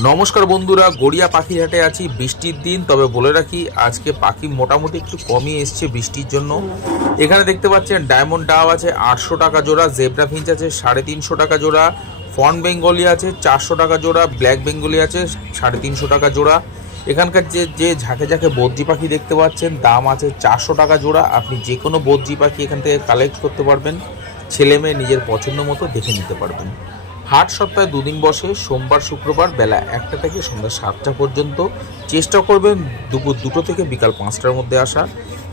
নমস্কার বন্ধুরা, গড়িয়া পাখির হাটে আছি। বৃষ্টির দিন, তবে বলে রাখি আজকে পাখি মোটামুটি একটু কমই এসছে বৃষ্টির জন্য। এখানে দেখতে পাচ্ছেন ডায়মন্ড ডাব আছে 800 টাকা জোড়া, জেব্রা ফিঞ্চ আছে 350 টাকা জোড়া, ফন বেঙ্গলি আছে 400 টাকা জোড়া, ব্ল্যাক বেঙ্গলি আছে 350 টাকা জোড়া। এখানকার যে ঝাঁকে ঝাঁকে বদ্রি পাখি দেখতে পাচ্ছেন, দাম আছে 400 টাকা জোড়া। আপনি যে কোনো বদ্রি পাখি এখান থেকে কালেক্ট করতে পারবেন, ছেলে মেয়ে নিজের পছন্দ মতো দেখে নিতে পারবেন। হাট সপ্তাহে দুদিন বসে, সোমবার শুক্রবার বেলা 1টা থেকে সন্ধ্যা 7টা পর্যন্ত। চেষ্টা করবেন দুপুর 2টো থেকে বিকাল 5টার মধ্যে আসা।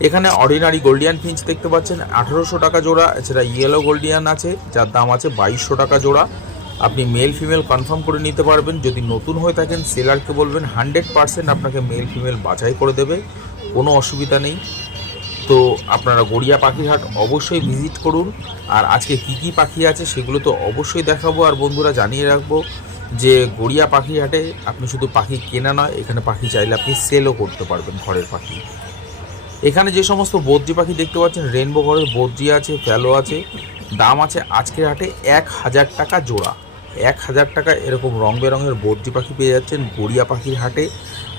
এখানে অর্ডিনারি গোল্ডিয়ান ফিঞ্চ দেখতে পাচ্ছেন 1800 টাকা জোড়া। এছাড়া ইয়েলো গোল্ডিয়ান আছে, যার দাম আছে 2200 টাকা জোড়া। আপনি মেল ফিমেল কনফার্ম করে নিতে পারবেন। যদি নতুন হয়ে থাকেন সেলারকে বলবেন 100% আপনাকে মেল ফিমেল বাছাই করে দেবে, কোনো অসুবিধা নেই। তো আপনারা গড়িয়া পাখির হাট অবশ্যই ভিজিট করুন। আর আজকে কী কী পাখি আছে সেগুলো তো অবশ্যই দেখাবো। আর বন্ধুরা জানিয়ে রাখবো যে গড়িয়া পাখির হাটে আপনি শুধু পাখি কেনা নয়, এখানে পাখি চাইলে আপনি সেলও করতে পারবেন, ঘরের পাখি। এখানে যে সমস্ত বদ্রি পাখি দেখতে পাচ্ছেন, রেনবো ঘরের বদ্রি আছে, ফ্যালো আছে, দাম আছে আজকের হাটে 1000 টাকা জোড়া। 1000 টাকা এরকম রং বেরঙের বদ্রি পাখি পেয়ে যাচ্ছেন গড়িয়া পাখির হাটে।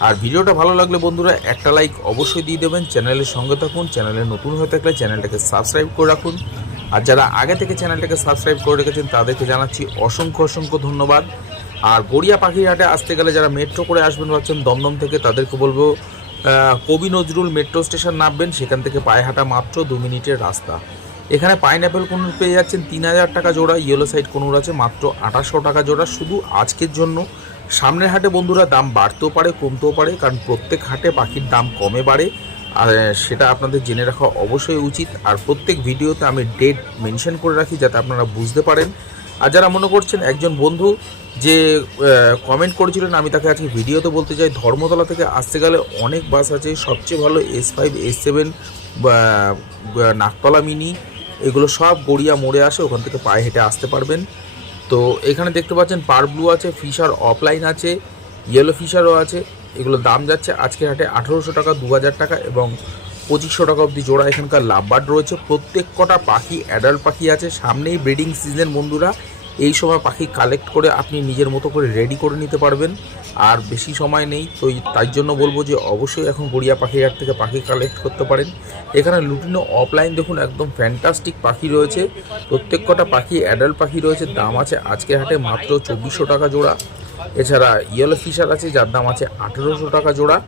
আর ভিডিওটা ভালো লাগলে বন্ধুরা একটা লাইক অবশ্যই দিয়ে দেবেন। চ্যানেলের সঙ্গে থাকুন। চ্যানেলে নতুন হয়ে থাকলে চ্যানেলটাকে সাবস্ক্রাইব করে রাখুন। আর যারা আগে থেকে চ্যানেলটাকে সাবস্ক্রাইব করে রেখেছেন তাদেরকে জানাচ্ছি অসংখ্য অসংখ্য ধন্যবাদ। আর গড়িয়া পাখির হাটে আসতে গেলে যারা মেট্রো করে আসবেন ভাবছেন দমদম থেকে, তাদেরকে বলবো কবি নজরুল মেট্রো স্টেশন নামবেন, সেখান থেকে পায়ে হাঁটা মাত্র 2 মিনিটের রাস্তা। এখানে পাইনঅ্যাপেল কোনুর পেয়ে যাচ্ছেন 3000 টাকা জোড়া, ইয়েলো সাইড কোনুর আছে মাত্র 2800 টাকা জোড়া, শুধু আজকের জন্য। সামনের হাটে বন্ধুরা দাম বাড়তেও পারে, কমতেও পারে, কারণ প্রত্যেক হাটে পাখির দাম কমে বাড়ে, আর সেটা আপনাদের জেনে রাখা অবশ্যই উচিত। আর প্রত্যেক ভিডিওতে আমি ডেট মেনশন করে রাখি যাতে আপনারা বুঝতে পারেন। আর যারা মনে করছেন, একজন বন্ধু যে কমেন্ট করেছিলেন, আমি তাকে আজকে ভিডিওতে বলতে চাই, ধর্মতলা থেকে আসতে গেলে অনেক বাস আছে। সবচেয়ে ভালো S5, S7, নাকতলা মিনি, এগুলো সব গড়িয়া মোড়ে আসে, ওখান থেকে পায়ে হেঁটে আসতে পারবেন। তো এখানে দেখতে পাচ্ছেন পার ব্লু আছে, ফিশার অফলাইন আছে, ইয়েলো ফিশারও আছে। এগুলোর দাম যাচ্ছে আজকের হাটে 1800 টাকা, 2000 টাকা এবং 2500 টাকা অবধি জোড়া। এখানকার লাভবার্ড রয়েছে, প্রত্যেক কটা পাখি অ্যাডাল্ট পাখি আছে। সামনেই ব্রিডিং সিজন বন্ধুরা, এই সময় পাখি কালেক্ট করে আপনি নিজের মতো করে রেডি করে নিতে পারবেন। আর বেশি সময় নেই, তো তাই জন্য বলবো যে অবশ্যই এখন গড়িয়া পাখির হাট থেকে পাখি কালেক্ট করতে পারেন। এখানে লুটিনো অফলাইন দেখুন, একদম ফ্যান্টাস্টিক পাখি রয়েছে। প্রত্যেক কটা পাখি অ্যাডাল্ট পাখি রয়েছে, দাম আছে আজকের হাটে মাত্র 2400 টাকা জোড়া। এছাড়া ইয়েলো ফিশার আছে, যার দাম আছে 1800 টাকা জোড়া।